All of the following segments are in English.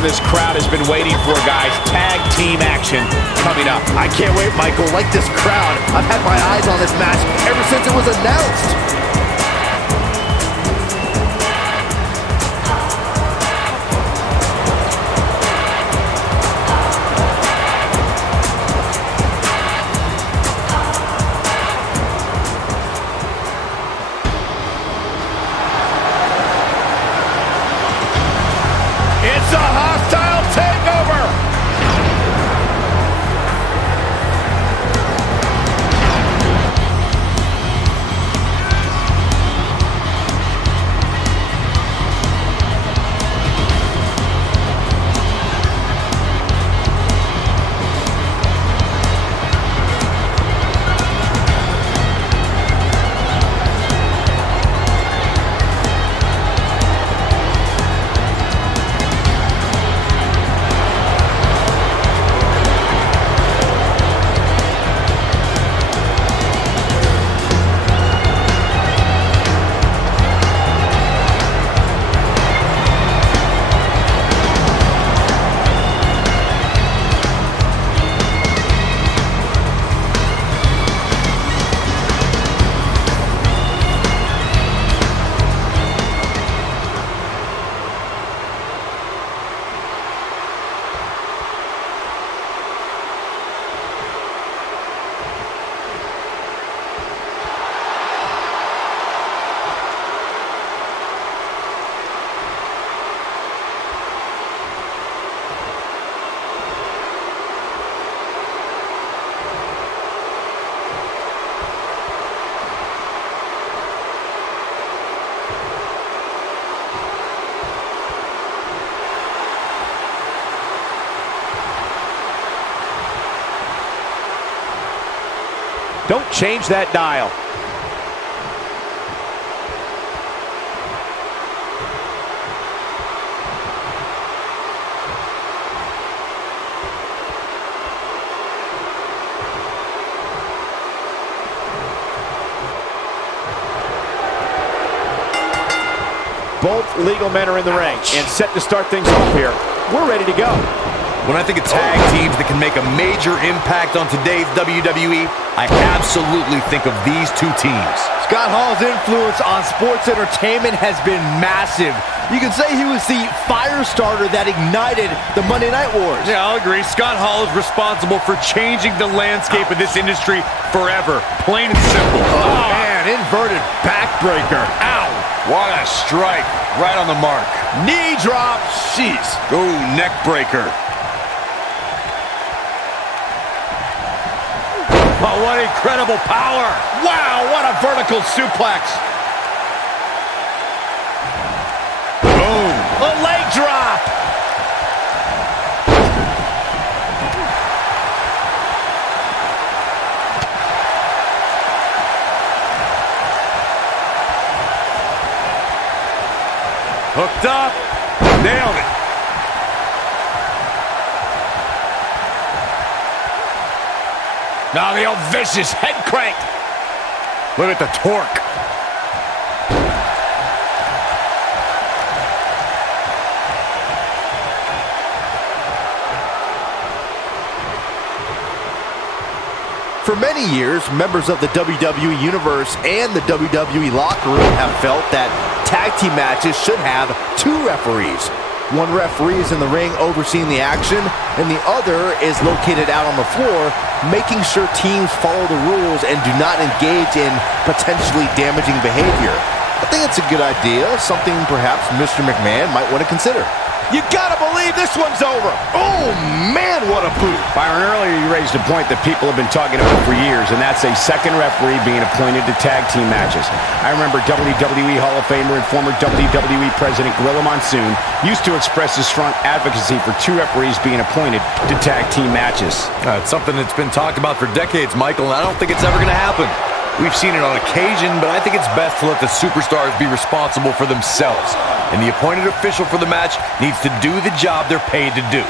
one this crowd has been waiting for, guys. Tag team action coming up. I can't wait, Michael. Like this crowd, I've had my eyes on this match ever since it was announced. It's a hostile takeover! Don't change that dial. Both legal men are in the ring and set to start things off here. We're ready to go. When I think of tag teams that can make a major impact on today's WWE, I absolutely think of these two teams. Scott Hall's influence on sports entertainment has been massive. You can say he was the fire starter that ignited the Monday Night Wars. Yeah, I'll agree. Scott Hall is responsible for changing the landscape of this industry forever. Plain and simple. Oh, man, inverted backbreaker. Ow. What a strike. Right on the mark. Knee drop. Jeez. Ooh, neck breaker. Oh, what incredible power. Wow, what a vertical suplex. Boom. A leg drop. Hooked up. Nailed it. Now the old vicious head crank. Look at the torque. For many years, members of the WWE Universe and the WWE locker room have felt that tag team matches should have two referees. One referee is in the ring overseeing the action, and the other is located out on the floor, making sure teams follow the rules and do not engage in potentially damaging behavior. I think it's a good idea, something perhaps Mr. McMahon might want to consider. You gotta believe this one's over. Oh, man, what a boot. Byron, earlier you raised a point that people have been talking about for years, and that's a second referee being appointed to tag team matches. I remember WWE Hall of Famer and former WWE President Gorilla Monsoon used to express his strong advocacy for two referees being appointed to tag team matches. It's something that's been talked about for decades, Michael, and I don't think it's ever going to happen. We've seen it on occasion, but I think it's best to let the superstars be responsible for themselves. And the appointed official for the match needs to do the job they're paid to do.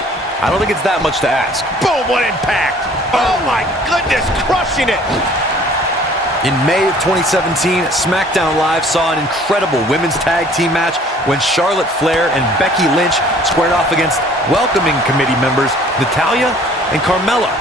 I don't think it's that much to ask. Boom, what impact. Oh, my goodness, crushing it. In May of 2017, SmackDown Live saw an incredible women's tag team match when Charlotte Flair and Becky Lynch squared off against welcoming committee members Natalya and Carmella.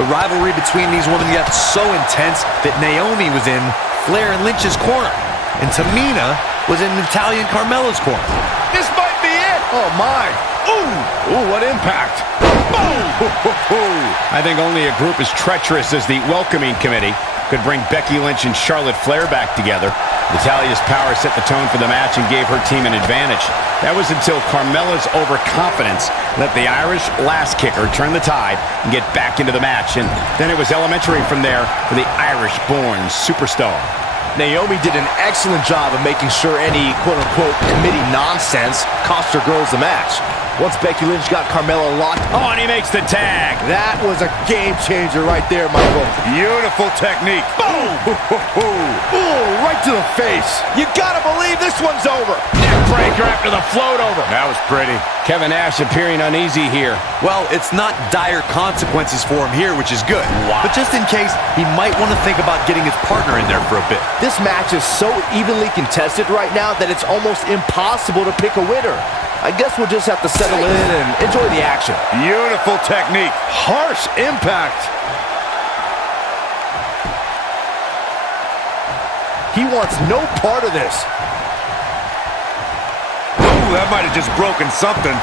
The rivalry between these women got so intense that Naomi was in Flair and Lynch's corner, and Tamina was in Natalya and Carmella's corner. This might be it. Oh, my. Ooh, what impact. Boom! I think only a group as treacherous as the welcoming committee could bring Becky Lynch and Charlotte Flair back together. Natalya's power set the tone for the match and gave her team an advantage. That was until Carmella's overconfidence let the Irish last kicker turn the tide and get back into the match. And then it was elementary from there for the Irish-born superstar. Naomi did an excellent job of making sure any quote-unquote committee nonsense cost her girls the match. Once Becky Lynch got Carmella locked, Oh, and he makes the tag. that was a game changer right there, Michael. Beautiful technique. Boom! Ooh, right to the face. You gotta believe this one's over. Neck breaker after the float over. That was pretty. Kevin Nash appearing uneasy here. Well, it's not dire consequences for him here, which is good. But just in case, he might want to think about getting his partner in there for a bit. This match is so evenly contested right now that it's almost impossible to pick a winner. I guess we'll just have to settle in and enjoy the action. Beautiful technique. Harsh impact. He wants no part of this. Ooh, that might have just broken something.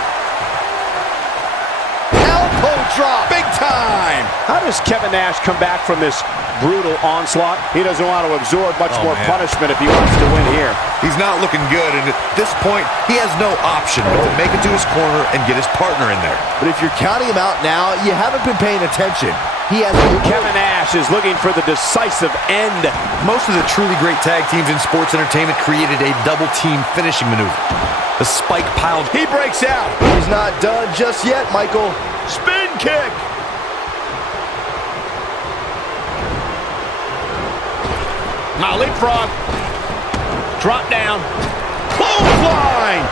Elbow drop, big time. How does Kevin Nash come back from this brutal onslaught? He doesn't want to absorb much more punishment if he wants to win here. He's not looking good, and at this point, he has no option but to make it to his corner and get his partner in there. But if you're counting him out now, you haven't been paying attention. He has Kevin Nash is looking for the decisive end. Most of the truly great tag teams in sports entertainment created a double-team finishing maneuver. The spike pile. He breaks out. He's not done just yet, Michael. Spin kick. Now leapfrog. Drop down. Clothesline.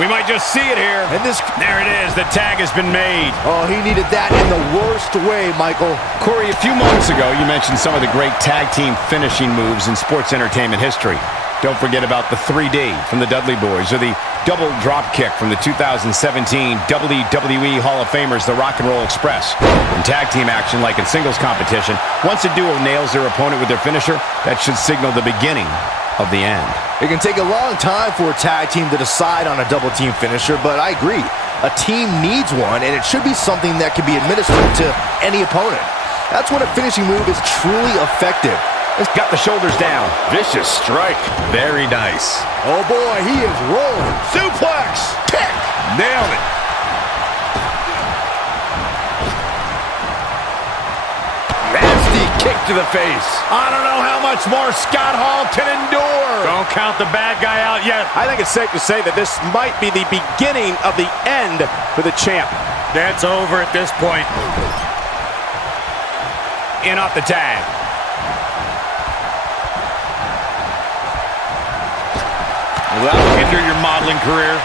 We might just see it here. And There it is. The tag has been made. Oh, he needed that in the worst way, Michael. Corey, a few moments ago, you mentioned some of the great tag team finishing moves in sports entertainment history. Don't forget about the 3D from the Dudley Boys or the double drop kick from the 2017 WWE Hall of Famers, the Rock and Roll Express. In tag team action, like in singles competition, once a duo nails their opponent with their finisher, that should signal the beginning of the end. It can take a long time for a tag team to decide on a double team finisher, but I agree. A team needs one, and it should be something that can be administered to any opponent. That's when a finishing move is truly effective. It's got the shoulders down. Vicious strike. Very nice. Oh boy, he is rolling. Suplex. Kick. Nailed it. Nasty kick to the face. I don't know how much more Scott Hall can endure. Don't count the bad guy out yet. I think it's safe to say that this might be the beginning of the end for the champ. That's over at this point. In off the tag. Well, that'll hinder your modeling career.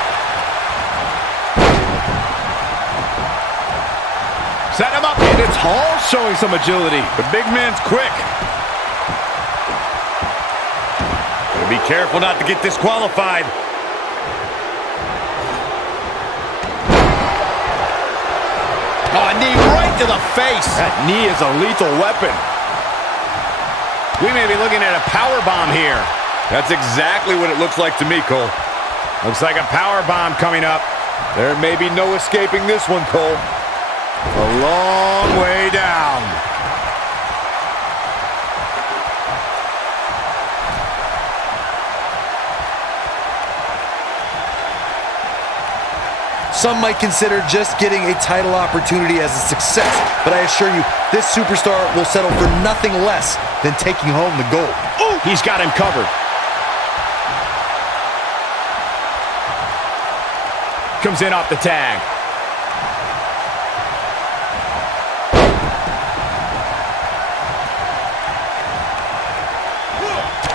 Set him up. And it's Hall showing some agility. The big man's quick. Gotta be careful not to get disqualified. Oh, a knee right to the face. That knee is a lethal weapon. We may be looking at a power bomb here. That's exactly what it looks like to me, Cole. Looks like a power bomb coming up. There may be no escaping this one, Cole. A long way down. Some might consider just getting a title opportunity as a success, but I assure you, this superstar will settle for nothing less than taking home the gold. Oh, he's got him covered. Comes in off the tag.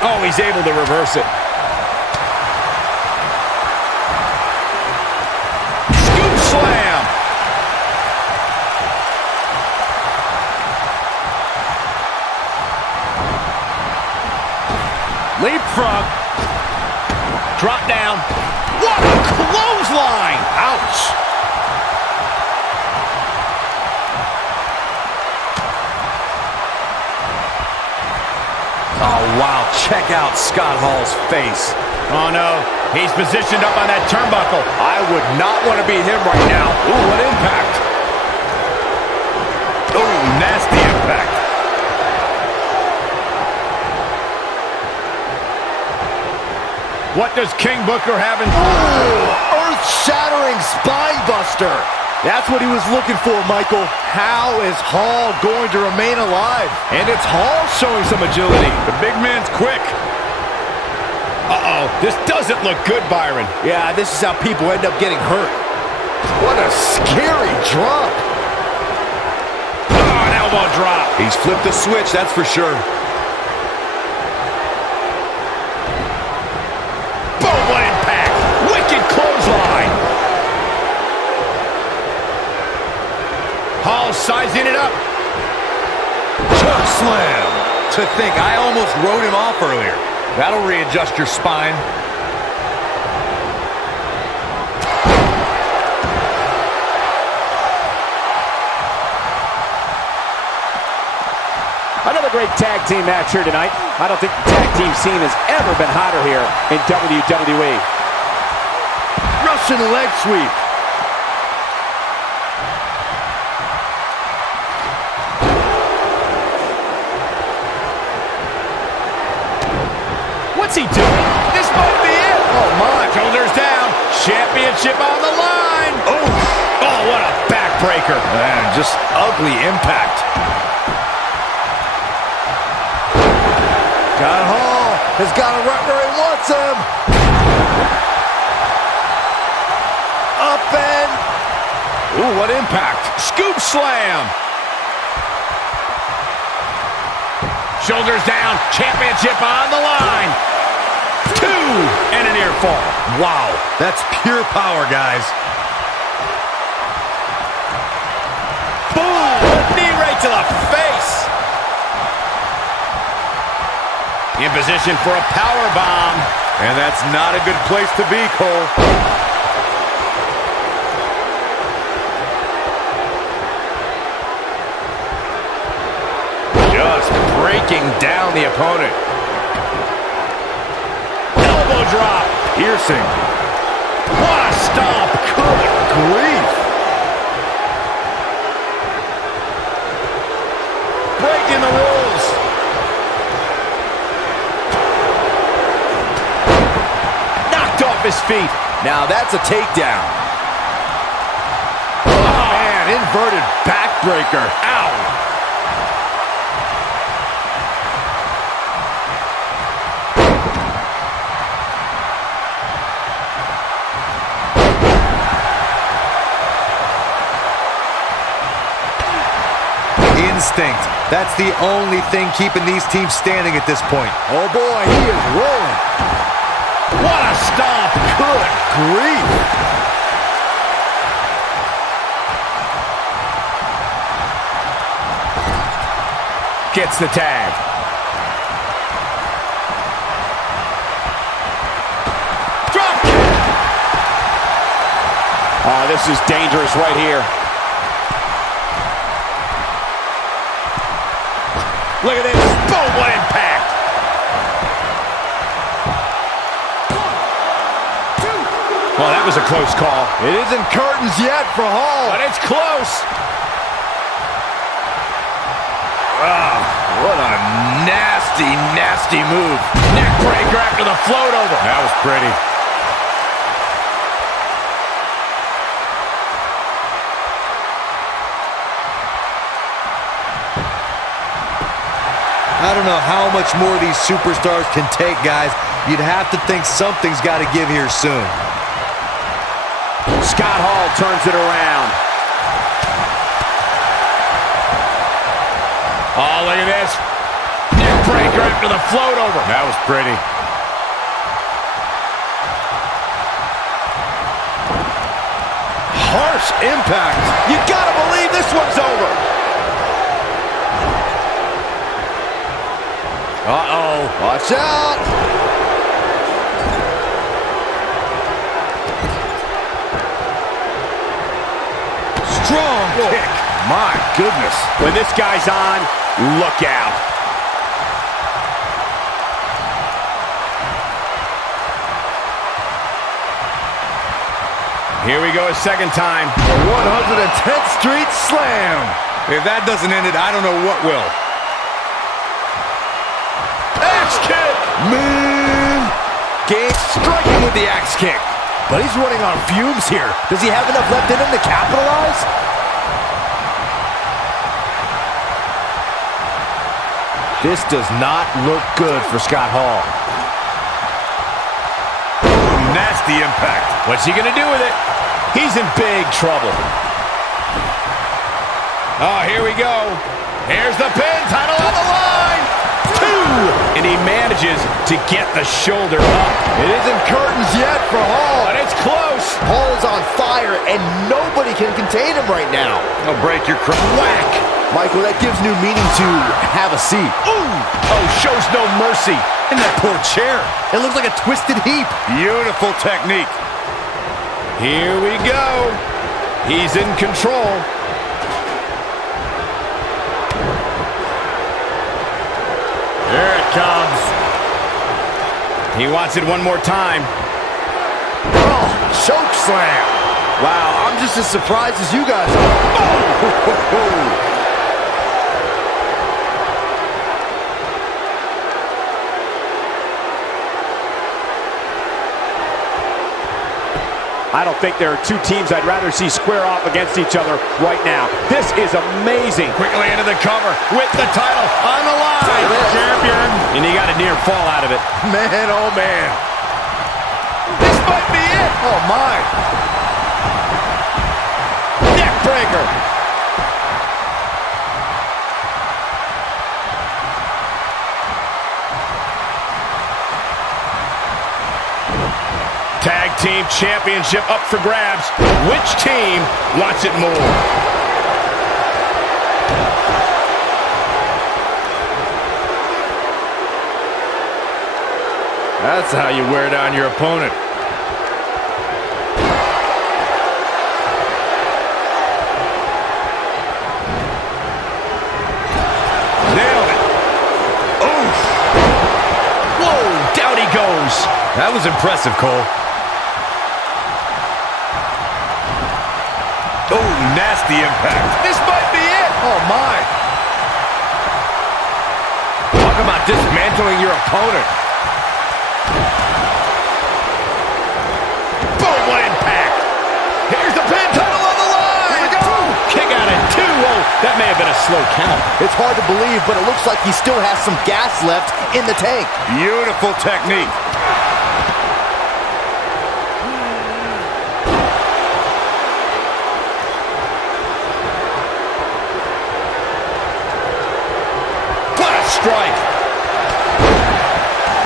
Oh, he's able to reverse it. Scoop slam. frog. Drop down. What a clothesline! Ouch! Oh, wow. Check out Scott Hall's face. Oh, no. He's positioned up on that turnbuckle. I would not want to be him right now. Ooh, what impact. Ooh, nasty impact. What does King Booker have in... Earth-shattering spine buster. That's what he was looking for, Michael. How is Hall going to remain alive? And it's Hall showing some agility. The big man's quick. Uh-oh, this doesn't look good, Byron. Yeah, this is how people end up getting hurt. What a scary drop. Oh, an elbow drop. He's flipped the switch, that's for sure. Boom, what impact. Wicked clothesline. Hall sizing it up. Choke slam. To think, I almost wrote him off earlier. That'll readjust your spine. Another great tag team match here tonight. I don't think the tag team scene has ever been hotter here in WWE. Russian leg sweep. What's he doing? This might be it. Oh, my. Shoulders down. Championship on the line. Oh, what a backbreaker. Man, just ugly impact. Scott Hall has got it right where he wants him. Up and... Ooh, what impact. Scoop slam. Shoulders down. Championship on the line. 2 and a near fall. Wow, that's pure power, guys. Boom! Knee right to the face. In position for a power bomb. And that's not a good place to be, Cole. Just breaking down the opponent. Elbow drop. Piercing. What a stomp. Good grief. Breaking the rules. Knocked off his feet. Now that's a takedown. Oh, man, inverted backbreaker. Ow. Instinct. That's the only thing keeping these teams standing at this point. Oh, boy, he is rolling. What a stomp. Good grief. Gets the tag. Drop kick. Oh, this is dangerous right here. Look at this. Boom, what impact. 1, 2. Well, that was a close call. It isn't curtains yet for Hall. But it's close. What a nasty, nasty move. Neck breaker after the float over. That was pretty. I don't know how much more these superstars can take, guys. You'd have to think something's got to give here soon. Scott Hall turns it around. Oh, look at this. Neck breaker after the float over. That was pretty. Harsh impact. You gotta believe this one's over. Uh-oh. Watch out. kick. My goodness. When this guy's on, look out. Here we go a second time. The 110th Street Slam. If that doesn't end it, I don't know what will. Axe kick. Man. Game striking with the axe kick. But he's running on fumes here. Does he have enough left in him to capitalize? This does not look good for Scott Hall. Nasty impact. What's he gonna do with it? He's in big trouble. Oh, here we go. Here's the pin, title on the line. 2, and he manages to get the shoulder up. It isn't curtains yet for Hall. But it's close. Hall is on fire, and nobody can contain him right now. I'll break your Whack! Michael, that gives new meaning to have a seat. Ooh! Oh, shows no mercy. in that poor chair. It looks like a twisted heap. Beautiful technique. Here we go. He's in control. There it comes. He wants it one more time. Oh, choke slam. Wow, I'm just as surprised as you guys are. Oh! I don't think there are two teams I'd rather see square off against each other right now. This is amazing. Quickly into the cover with the title on the line. Champion. And he got a near fall out of it. Man, oh man. This might be it. Oh my. Neck breaker. Tag team championship up for grabs. Which team wants it more? That's how you wear down your opponent. Nailed it. Oof. Whoa, down he goes. That was impressive, Cole. Oh, nasty impact. This might be it. Oh my. Talk about dismantling your opponent. Boom, what impact. Here's the pin, title on the line. Here we go. Kick out at 2. Oh, that may have been a slow count. It's hard to believe, but it looks like he still has some gas left in the tank. Beautiful technique. Strike.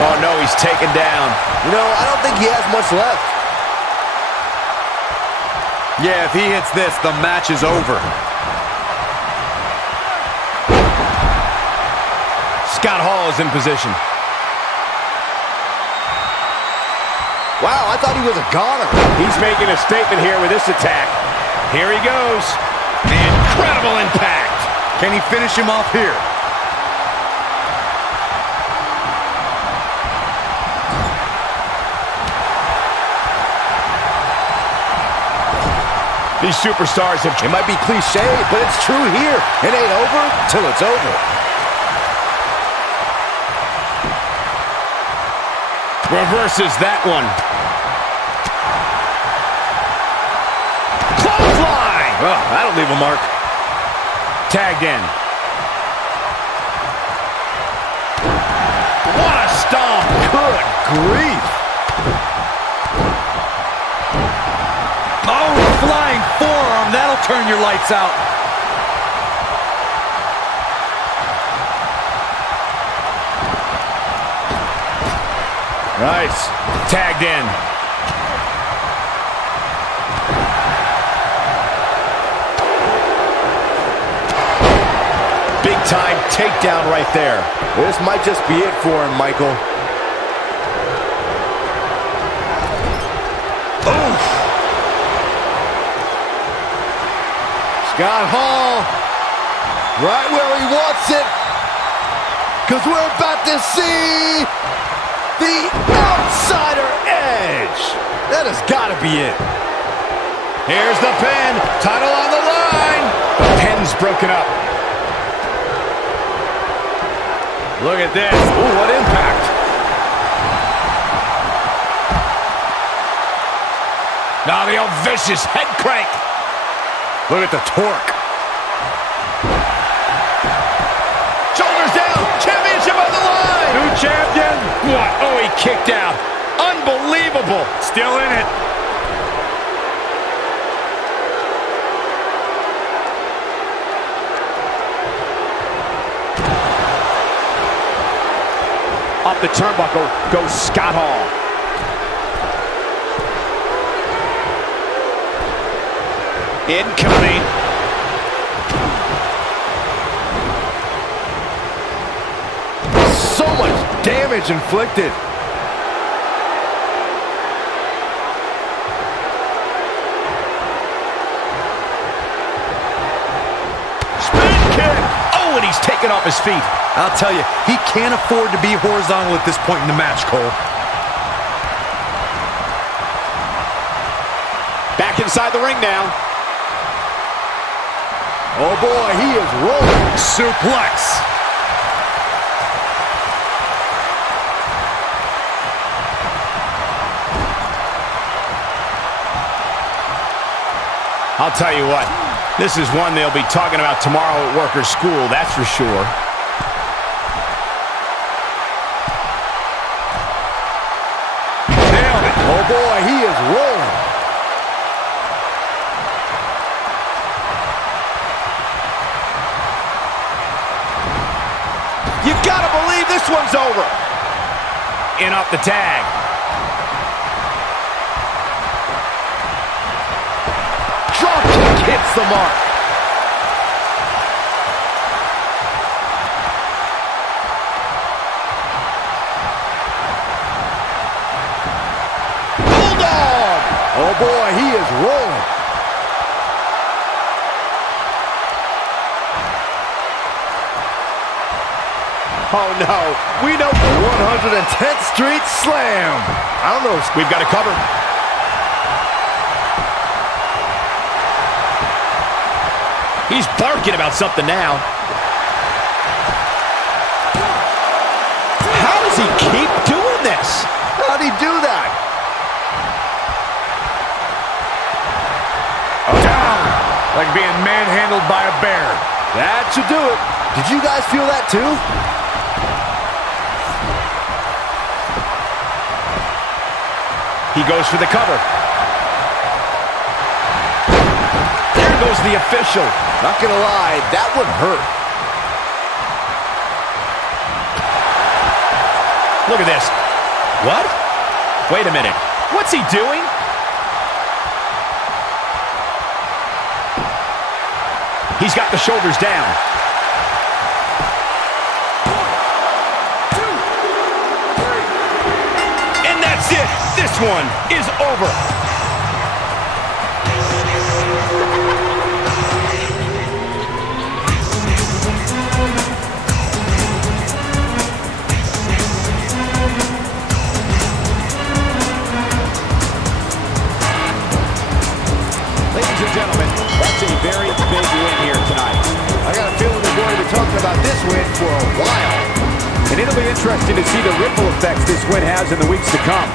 Oh no, he's taken down. You know, I don't think he has much left. Yeah, if he hits this, the match is over. Scott Hall is in position. Wow, I thought he was a goner. He's making a statement here with this attack. Here he goes. Incredible impact. Can he finish him off here? These superstars have... It might be cliche, but it's true here. It ain't over till it's over. Reverses that one. Clothesline! Oh, that'll leave a mark. Tagged in. What a stomp! Good grief. Oh, flying forearm. That'll turn your lights out. Nice. Tagged in. Big time takedown right there. This might just be it for him, Michael. Scott Hall, right where he wants it, because we're about to see the outsider edge. That has got to be it. Here's the pin. Title on the line. The pin's broken up. Look at this. Ooh, what impact. Now the old vicious head crank. Look at the torque. Shoulders down. Championship on the line. New champion. What? Oh, he kicked out. Unbelievable. Still in it. Up the turnbuckle goes Scott Hall. Incoming. So much damage inflicted. Oh, and he's taken off his feet. I'll tell you, he can't afford to be horizontal at this point in the match, Cole. Back inside the ring now. Oh boy, he is rolling. Suplex. I'll tell you what, this is one they'll be talking about tomorrow at work or school, that's for sure. Nailed it. Oh boy, he is rolling. You gotta believe this one's over. In off the tag. Dropkick hits the mark. Bulldog! Oh boy, he is rolling. Oh no, we know. 110th Street Slam. I don't know. We've got it covered. He's barking about something now. How does he keep doing this? How'd he do that? Oh, down. Like being manhandled by a bear. That should do it. Did you guys feel that too? He goes for the cover. There goes the official. Not gonna lie, that would hurt. Look at this. What? Wait a minute. What's he doing? He's got the shoulders down. And that's it. This one is over. Ladies and gentlemen, that's a very big win here tonight. I got a feeling they're going to be talking about this win for a while. And it'll be interesting to see the ripple effects this win has in the weeks to come.